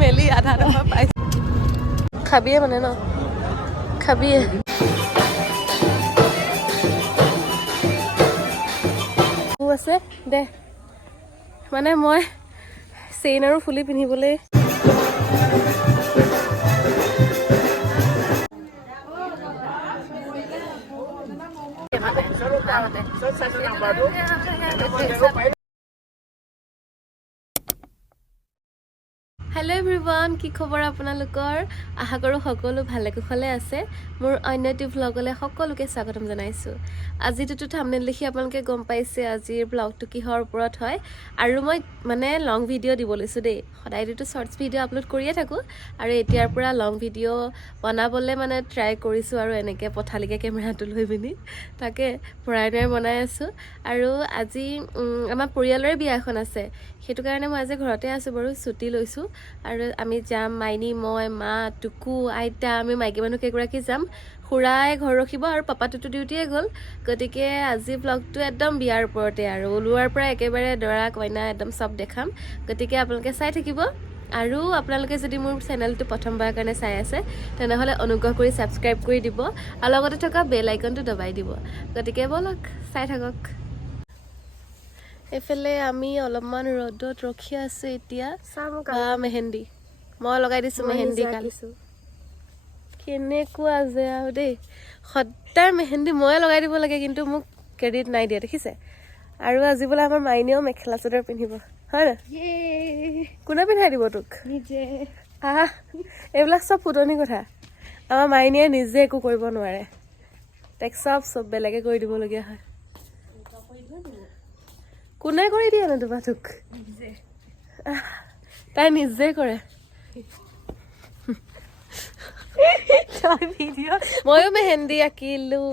মেলি আধা ডোখৰ পাইছো খাবিয়ে মানে ন খাবিয়ে আছে দে মানে মই চেইন আৰু ফুলি পিন্ধিবলৈ হেল্ল' এভৰিৱান কি খবৰ আপোনালোকৰ আশা কৰোঁ সকলো ভালে কুশলে আছে মোৰ অন্য এটি ভ্লগলৈ সকলোকে স্বাগতম জনাইছোঁ আজিতো থাম্বনেইল দেখি আপোনালোকে গম পাইছে আজিৰ ভ্লগটো কিহৰ ওপৰত হয় আৰু মই মানে লং ভিডিঅ' দিব লৈছোঁ দেই সদায়তো শ্বৰ্টছ ভিডিঅ' আপলোড কৰিয়ে থাকোঁ আৰু এতিয়াৰ পৰা লং ভিডিঅ' বনাবলৈ মানে ট্ৰাই কৰিছোঁ আৰু এনেকৈ পথালিকৈ কেমেৰাটো লৈ পিনি তাকে পৰাই বনাই আছোঁ আৰু আজি আমাৰ পৰিয়ালৰে বিয়া এখন আছে সেইটো কাৰণে মই আজি ঘৰতে আছোঁ বাৰু ছুটি লৈছোঁ আৰু আমি যাম মাইনী মই মা টুকু আইতা আমি মাইকী মানুহ কেইগৰাকী যাম খুৰাই ঘৰ ৰখিব আৰু পাপাটোতো ডিউটিয়ে গ'ল গতিকে আজি ব্লগটো একদম বিয়াৰ ওপৰতে আৰু ওলোৱাৰ পৰা একেবাৰে দৰা কইনা একদম চব দেখাম গতিকে আপোনালোকে চাই থাকিব আৰু আপোনালোকে যদি মোৰ চেনেলটো প্ৰথমবাৰৰ কাৰণে চাই আছে তেনেহ'লে অনুগ্ৰহ কৰি ছাবস্ক্ৰাইব কৰি দিব আৰু লগতে থকা বেল আইকনটো দবাই দিব গতিকে বলক চাই থাকক এইফালে আমি অলপমান ৰ'দত ৰখি আছো এতিয়া বা মেহেন্দি মই লগাই দিছোঁ মেহেন্দি কালিছোঁ কেনেকুৱা যে আৰু দেই সদায় মেহেন্দি ময়ে লগাই দিব লাগে কিন্তু মোক ক্ৰেডিট নাই দিয়া দেখিছে আৰু আজি বোলে আমাৰ মাইনেও মেখেলা চাদৰ পিন্ধিব হয় না কোনে পিন্ধাই দিব তোক নিজে এইবিলাক চব ফুটনি কথা আমাৰ মাইনীয়ে নিজে একো কৰিব নোৱাৰে তাইক চব বেলেগে কৰি দিবলগীয়া হয় কোনে কৰি দিয়ে ন তোমাৰ তোক তাই নিজে কৰে ময়ো মেহেন্দি আঁকিলোঁ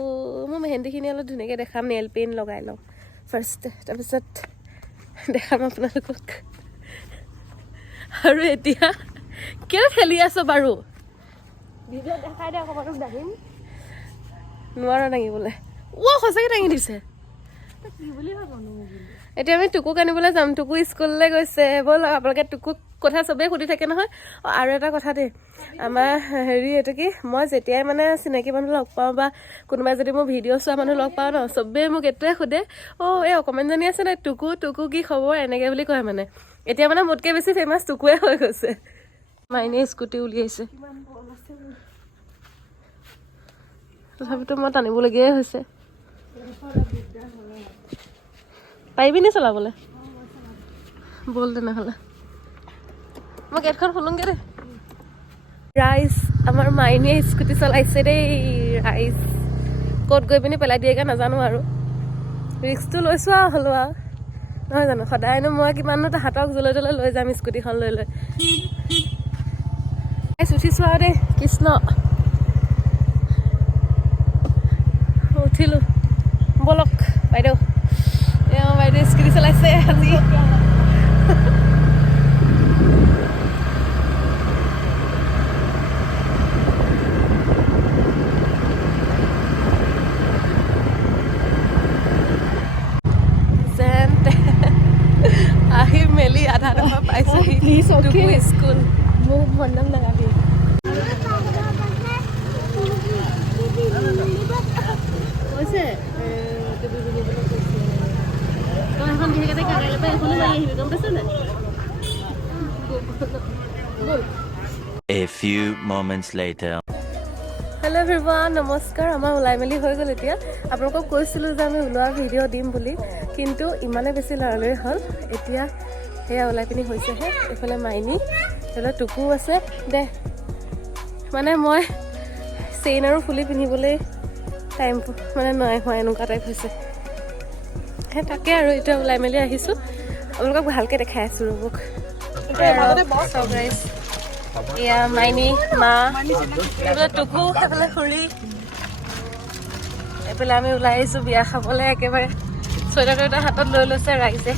মোৰ মেহেন্দিখিনি অলপ ধুনীয়াকৈ দেখাম নেইল পেইণ্ট লগাই লওঁ ফাৰ্ষ্ট তাৰপিছত দেখাম আপোনালোকক আৰু এতিয়া কিয় খেলি আছ বাৰু দেখাই দে অকণমান দাঙিম নোৱাৰো দাঙিবলৈ সঁচাকৈ দাঙি দিছে কি বুলি ভাবনো এতিয়া আমি টুকুক আনিবলৈ যাম টুকু স্কুললৈ গৈছে ব'ল আপোনালোকে টুকুক কথা চবেই সুধি থাকে নহয় আৰু এটা কথা দেই আমাৰ হেৰি এইটো কি মই যেতিয়াই মানে চিনাকি মানুহ লগ পাওঁ বা কোনোবাই যদি মোৰ ভিডিঅ' চোৱা মানুহ লগ পাওঁ ন চবেই মোক এইটোৱে সোধে এই অকণমানজনী আছে নাই টুকু কি খবৰ এনেকৈ বুলি কয় মানে এতিয়া মানে মোতকৈ বেছি ফেমাছ টুকুৱে হৈ গৈছে মাইনে স্কুটি উলিয়াইছে তথাপিতো মই টানিবলগীয়াই হৈছে পাৰিবি নি চলাবলৈ ব'ল তেনেহ'লে মই গেটখন খুলোঁগৈ দেই ৰাইজ আমাৰ মাইনীয়ে স্কুটি চলাইছে দেই ৰাইজ ক'ত গৈ পিনি পেলাই দিয়েগৈ নাজানো আৰু ৰিক্সটো লৈছোঁ আৰু হ'লো আৰু নহয় জানো সদায়নো মই কিমাননো তাহাঁতক জলৈ তলৈ লৈ যাম স্কুটিখন লৈ উঠিছোঁ আৰু দেই কৃষ্ণ উঠিলোঁ ব'লক বাইদেউ বাইদেউ স্কুটি চলাইছে আজি আহি মেলি আধা ডোখৰ পাইছোঁহি স্কুল মোক বন্ধন লগাবি কৈছে এখন বিশেষতে কাইলৈ পৰা এখনো মাৰি আহিবি গম পাইছ নাই A few moments later. Hello' everyone নমস্কাৰ আমাৰ ওলাই মেলি হৈ গ'ল এতিয়া আপোনালোকক কৈছিলোঁ যে আমি ওলোৱা ভিডিঅ' দিম বুলি কিন্তু ইমানে বেছি লৰালৰি হ'ল এতিয়া সেয়া ওলাই পিনি হৈছেহে এইফালে মাইনী এইফালে টুকু আছে দে মানে মই চেইন আৰু ফুলি পিন্ধিবলৈ টাইম মানে নাই হোৱা এনেকুৱা টাইপ হৈছে সেই তাকে আৰু এতিয়া ওলাই মেলি আহিছোঁ আপোনালোকক ভালকৈ দেখাই আছোঁ ৰ'বক এয়া মাইনী মা এইফালে টুকু সেইফালে খুৰী এইফালে আমি ওলাই আহিছোঁ বিয়া খাবলৈ একেবাৰে চুৱেটাৰ টুৱেটাৰ হাতত লৈ লৈছে ৰাইজে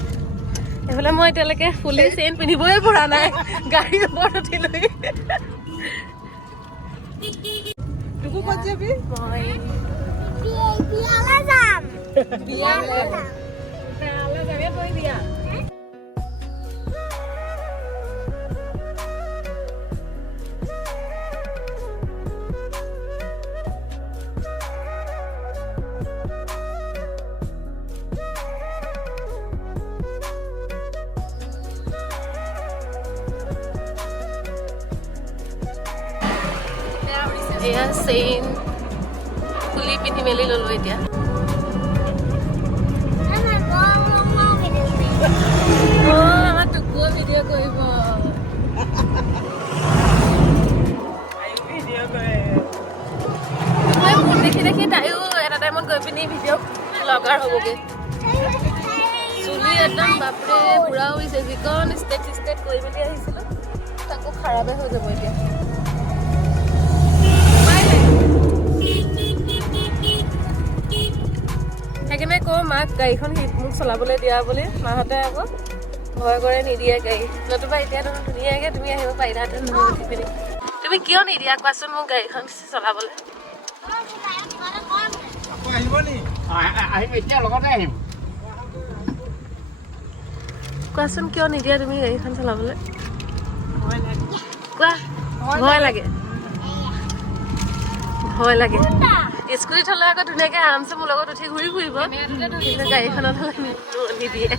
এইফালে মই এতিয়ালৈকে ফুলি চেইন পিন্ধিবই পৰা নাই গাড়ীৰ ওপৰত উঠি লৈ টুকু ক'ত যাবি মই বিয়ালৈ যাম তই বিয়া এয়া চেইন খুলি পিন্ধি মেলি ল'লো এতিয়া আমাৰ টুকুৱে ভিডিঅ' কৰিব দেখি দেখি তাইও এটা টাইমত গৈ পিনি ভিডিঅ' ব্লগাৰ হ'বগৈ চুলি একদম বাপৰে বুঢ়া হৈছে যিকণ ষ্টেট কৰি মেলি আহিছিলোঁ তাকো খাৰাপে হৈ যাব এতিয়া সেইকাৰণে কওঁ মাক গাড়ীখন মোক চলাবলৈ দিয়া বুলি মাহঁতে আকৌ ভয় কৰে নিদিয়ে গাড়ী নতুবা এতিয়া ধুনীয়াকৈ তুমি আহিব পাৰিলাহেঁতেন নহয় উঠি পিনি তুমি কিয় নিদিয়া কোৱাচোন মোক গাড়ীখন চলাবলৈ কোৱাচোন কিয় নিদিয়া তুমি গাড়ীখন চলাবলৈ কোৱা ভয় লাগে ভয় লাগে স্কুটিত হ'লে আকৌ ধুনীয়াকৈ আৰামছে মোৰ লগত উঠি ঘূৰি ফুৰিব কিন্তু গাড়ীখনত হ'লে নিদিয়ে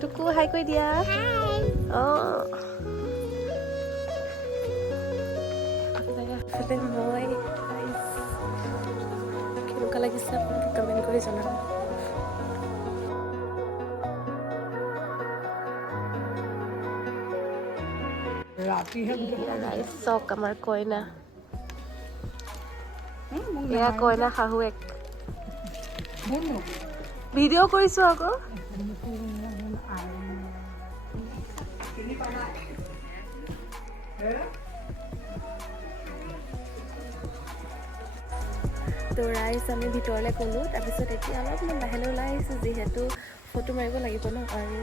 তোকো হাই কৰি দিয়া অঁ মই কেনেকুৱা লাগিছে আপোনালোকে কমেণ্ট কৰি জনাব চক আমাৰ কইনা এয়া কইনা শাহুৱেক ভিডিঅ' কৰিছো আকৌ তো ৰাইচ আমি ভিতৰলৈ ক'লোঁ তাৰপিছত এতিয়া অলপমান বাহিৰলৈ ওলাই আহিছোঁ যিহেতু ফটো মাৰিব লাগিব ন আৰু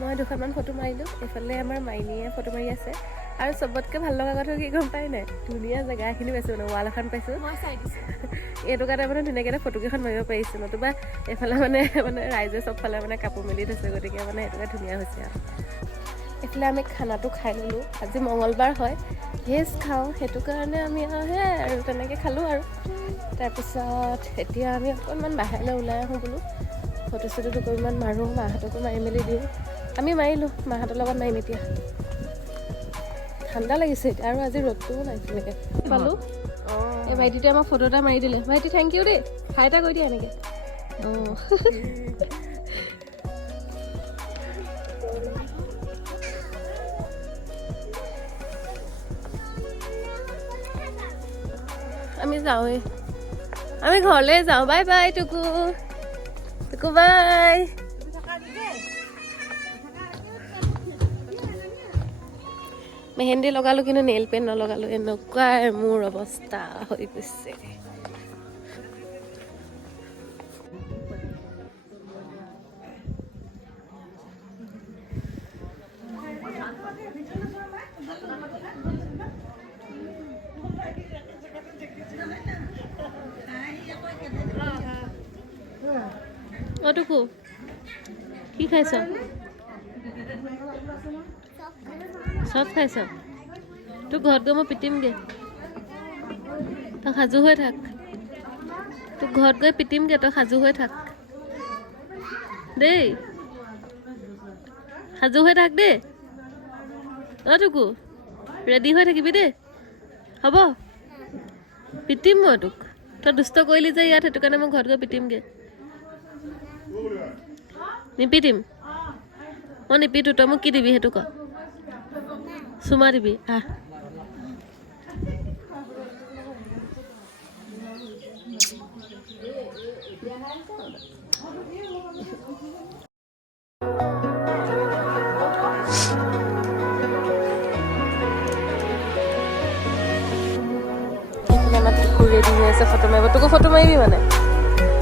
মই দুখনমান ফটো মাৰিলোঁ এইফালে আমাৰ মাইনীয়ে ফটো মাৰি আছে আৰু চবতকৈ ভাল লগা কথা কি গম পাই নাই ধুনীয়া জেগা এখিনি পাইছোঁ মানে ৱাল এখন পাইছোঁ এইটো কাৰণে মানে ধুনীয়াকৈ এটা ফটোকেইখন মাৰিব পাৰিছোঁ নতুবা এইফালে মানে ৰাইজে চবফালে মানে কাপোৰ মেলি থৈছে গতিকে মানে এইটোকে ধুনীয়া হৈছে আৰু এইফালে আমি খানাটো খাই ল'লোঁ আজি মঙলবাৰ হয় ভেজ খাওঁ সেইটো কাৰণে আমি সেয়াই আৰু তেনেকৈ খালোঁ আৰু তাৰপিছত এতিয়া আমি অকণমান বাহিৰলৈ ওলাই আহোঁ বোলো ফটো চটো দুকপিমান মাৰোঁ মাহঁতকো মাৰি মেলি দিওঁ আমি মাৰিলোঁ মাহঁতৰ লগত মাৰিম এতিয়া ঠাণ্ডা লাগিছে এতিয়া আৰু আজি ৰ'দটোও নাই তেনেকৈ পালোঁ এই ভাইটিটোৱে আমাক ফটো এটা মাৰি দিলে ভাইটি থেংক ইউ দেই হাই এটা কৈ দিয়া এনেকৈ অঁ আমি যাওঁৱে আমি ঘৰলৈ যাওঁ বাই বাই টুকু টুকু বাই মেহেন্দি লগালোঁ কিন্তু নেইল পেইণ্ট নলগালোঁ এনেকুৱাই মোৰ অৱস্থা হৈ গৈছে অ টুকু কি খাইছ চব খাইছ তোক ঘৰত গৈ মই পিটিমগৈ তই সাজু হৈ থাক তোক ঘৰত গৈ পিটিমগৈ তই সাজু হৈ থাক দেই সাজু হৈ থাক দেই অ টুকু ৰেডি হৈ থাকিবি দেই হ'ব পিটিম মই তোক তই দুষ্ট কৰিলি যে ইয়াত সেইটো কাৰণে মই ঘৰত গৈ পিটিমগৈ নিপিটিম মই নিপিটো তই মোক কি দিবি সেইটো ক চুমা দিবি আহ ৰেডি হৈ আছে ফটো মাৰিব তোকো ফটো মাৰিবি মানে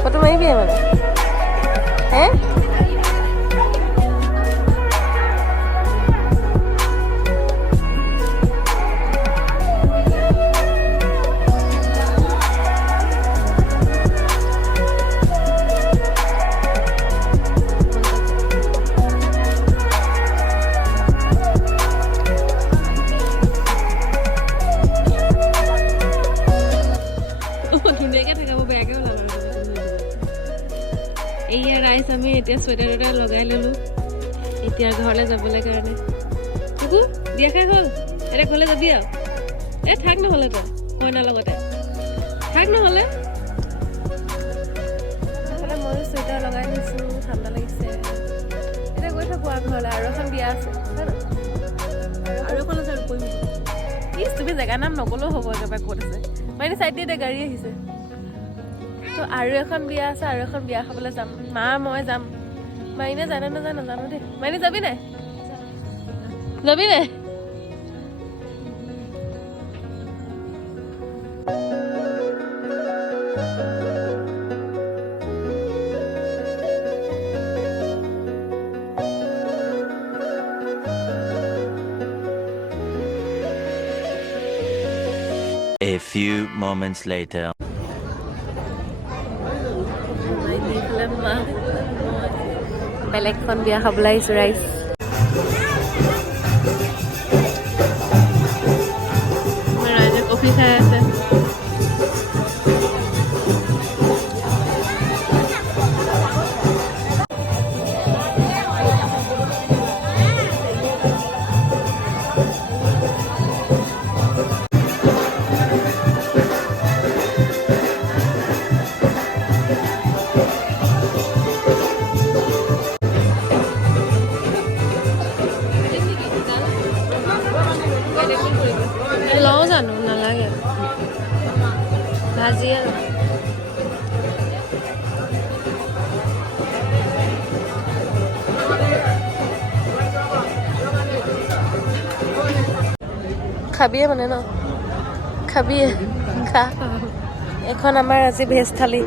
ফটো মাৰিবি মানে হে এইয়া ৰাইচ আমি এতিয়া চুৱেটাৰ লগাই ল'লোঁ এতিয়া ঘৰলৈ যাবলৈ কাৰণে কুকু বিয়া খাই হ'ল এতিয়া ঘৰলৈ যাবি আৰু থাক নহ'লে তই কইনাৰ লগতে থাক নহ'লে এইফালে ময়ো চুৱেটাৰ লগাই লৈছোঁ ঠাণ্ডা লাগিছে এতিয়া গৈ থাকোঁ আৰু ঘৰলৈ আৰু এখন বিয়া আছে আৰু এখন আছে প্লিজ তুমি জেগাৰ নাম নক'লেও হ'ব একেবাৰে ক'ত আছে মানে চাইড দিয়ে গাড়ী আহিছে তো আৰু এখন বিয়া আছে আৰু এখন বিয়া খাবলৈ যাম মা মই যাম মাইনে জানে নাজানো নাজানো দেই মাইনে যাবি নাই যাবি নাই A few moments later. বেলেগখন বিয়া খাবলৈ আহিছোঁ ৰাইজ ৰাইজে কফি খাই আছে লওঁ জানো নালাগে ভাজি আৰু খাবিয়ে মানে ন খাবিয়ে খা এখন আমাৰ আজি ভেজ থালি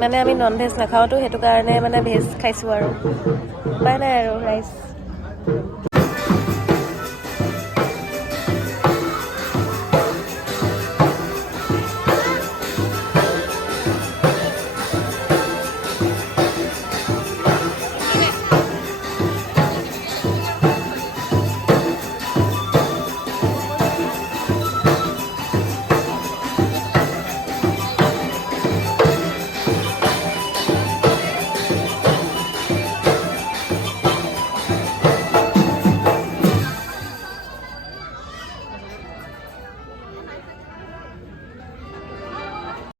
মানে আমি নন ভেজ নাখাওঁতো সেইটো কাৰণে মানে ভেজ খাইছোঁ আৰু উপায় নাই আৰু ৰাইচ